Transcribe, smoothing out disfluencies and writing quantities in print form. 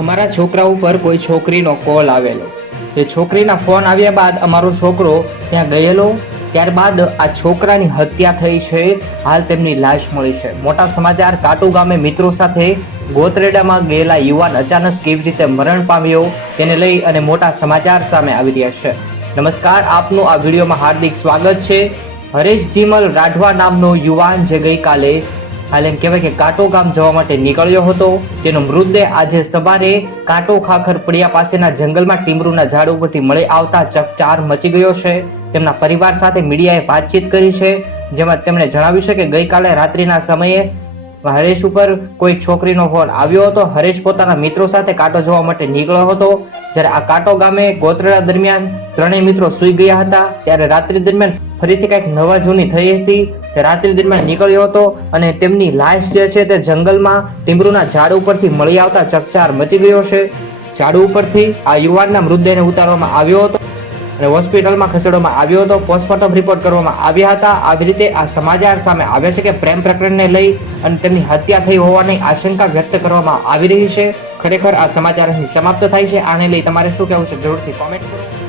અમારા છોકરા ઉપર કોઈ છોકરીનો કોલ આવેલો. એ છોકરીના ફોન આવ્યા બાદ અમારો છોકરો ત્યાં ગયેલો. ત્યારબાદ આ છોકરાની હત્યા થઈ છે. હાલ તેમની લાશ મળી છે. મોટા સમાચાર. કાટુ ગામે મિત્રો સાથે ગોતરેડામાં ગયેલા યુવાન અચાનક કેવી રીતે મરણ પામ્યો તેને લઈ અને મોટા સમાચાર સામે આવી રહ્યા છે. નમસ્કાર, આપનું આ વિડીયોમાં હાર્દિક સ્વાગત છે. હરેશ જીમલ રાઠવા નામનો યુવાન જે ગઈકાલે હાલ એમ કહેવાય કે કાટો ગામ જવા માટે નીકળ્યો હતો. તેનો મૃતદેહ આજે સવારે કાટો ખાખર પડિયા પાસેના જંગલમાં ટીમરૂના ઝાડ ઉપરથી મળી આવતા ચકચાર મચી ગયો છે. તેમના પરિવાર સાથે મીડિયાએ વાતચીત કરી છે, જેમાં તેમણે જણાવ્યું છે કે ગઈકાલે રાત્રિના સમયે હરેશ ઉપર કોઈ છોકરીનો ફોન આવ્યો હતો. હરેશ પોતાના મિત્રો સાથે કાંટો જોવા માટે નીકળ્યો હતો. જ્યારે આ કાંટો ગામે ગોતરેડા દરમિયાન ત્રણેય મિત્રો સૂઈ ગયા હતા. ત્યારે રાત્રિ દરમિયાન ફરીથી કંઈક નવા જૂની થઈ હતી. રાત્રિ દરમિયાન નીકળ્યો હતો અને તેમની લાશ જે છે તે જંગલમાં ટીમરૂના ઝાડ ઉપરથી મળી આવતા ચકચાર મચી ગયો છે. ઝાડ ઉપરથી આ યુવાનના મૃતદેહને ઉતારવામાં આવ્યો હતો અને હોસ્પિટલમાં ખસેડવામાં આવ્યો હતો. પોસ્ટમોર્ટમ રિપોર્ટ કરવામાં આવ્યા હતા. આવી રીતે આ સમાચાર સામે આવ્યા છે કે પ્રેમ પ્રકરણને લઈ અને તેમની હત્યા થઈ હોવાની આશંકા વ્યક્ત કરવામાં આવી રહી છે. ખરેખર આ સમાચાર અહીં સમાપ્ત થાય છે. આને લઈ તમારે શું કહેવું છે જરૂરથી કોમેન્ટ કરો.